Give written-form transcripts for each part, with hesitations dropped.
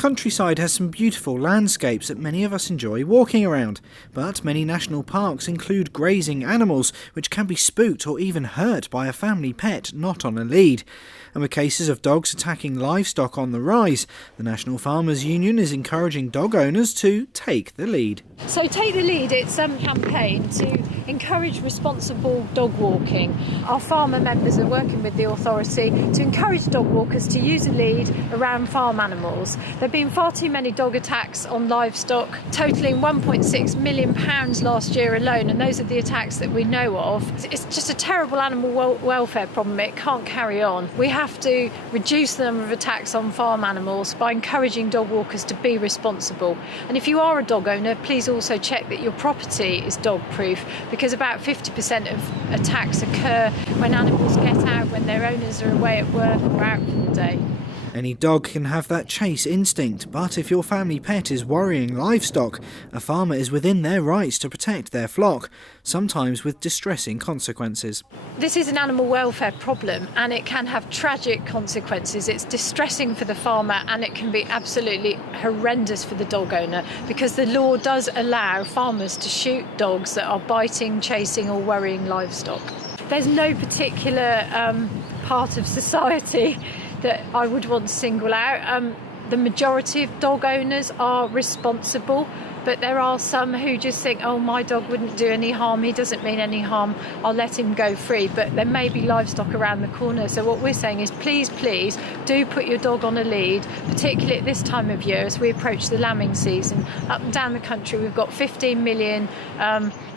countryside has some beautiful landscapes that many of us enjoy walking around, but many national parks include grazing animals which can be spooked or even hurt by a family pet not on a lead. And with cases of dogs attacking livestock on the rise, the National Farmers Union is encouraging dog owners to take the lead. So Take the Lead, it's a campaign to encourage responsible dog walking. Our farmer members are working with the authority to encourage dog walkers to use a lead around farm animals. There have been far too many dog attacks on livestock, totalling £1.6 million last year alone, and those are the attacks that we know of. It's just a terrible animal welfare problem. It can't carry on. We have to reduce the number of attacks on farm animals by encouraging dog walkers to be responsible. And if you are a dog owner, please also check that your property is dog proof, because about 50% of attacks occur when animals get out when their owners are away at work or out for the day. Any dog can have that chase instinct, but if your family pet is worrying livestock, a farmer is within their rights to protect their flock, sometimes with distressing consequences. This is an animal welfare problem and it can have tragic consequences. It's distressing for the farmer and it can be absolutely horrendous for the dog owner, because the law does allow farmers to shoot dogs that are biting, chasing or worrying livestock. There's no particular part of society that I would want to single out. The majority of dog owners are responsible, but there are some who just think, oh, my dog wouldn't do any harm, he doesn't mean any harm, I'll let him go free. But there may be livestock around the corner. So what we're saying is please do put your dog on a lead, particularly at this time of year as we approach the lambing season. Up and down the country we've got 15 million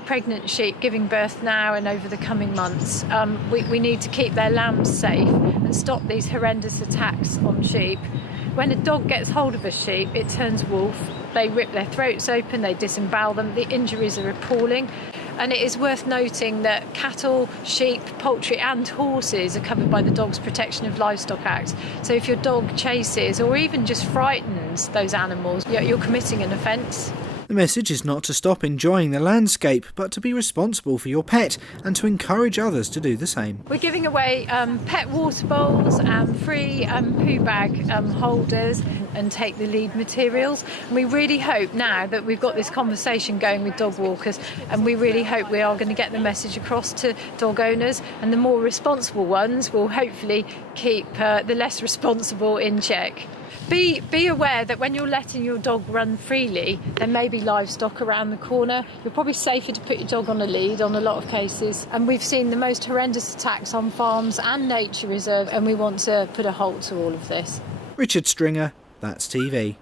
pregnant sheep giving birth now and over the coming months. We need to keep their lambs safe and stop these horrendous attacks on sheep. When a dog gets hold of a sheep, it turns wolf. They rip their throats open, they disembowel them. The injuries are appalling. And it is worth noting that cattle, sheep, poultry and horses are covered by the Dogs Protection of Livestock Act. So if your dog chases or even just frightens those animals, you're committing an offence. The message is not to stop enjoying the landscape, but to be responsible for your pet and to encourage others to do the same. We're giving away pet water bowls and free poo bag holders and Take the Lead materials. And we really hope now that we've got this conversation going with dog walkers, and we really hope we are going to get the message across to dog owners, and the more responsible ones will hopefully keep the less responsible in check. Be aware that when you're letting your dog run freely, there may be livestock around the corner. You're probably safer to put your dog on a lead on a lot of cases. And we've seen the most horrendous attacks on farms and nature reserve, and we want to put a halt to all of this. Richard Stringer, That's TV.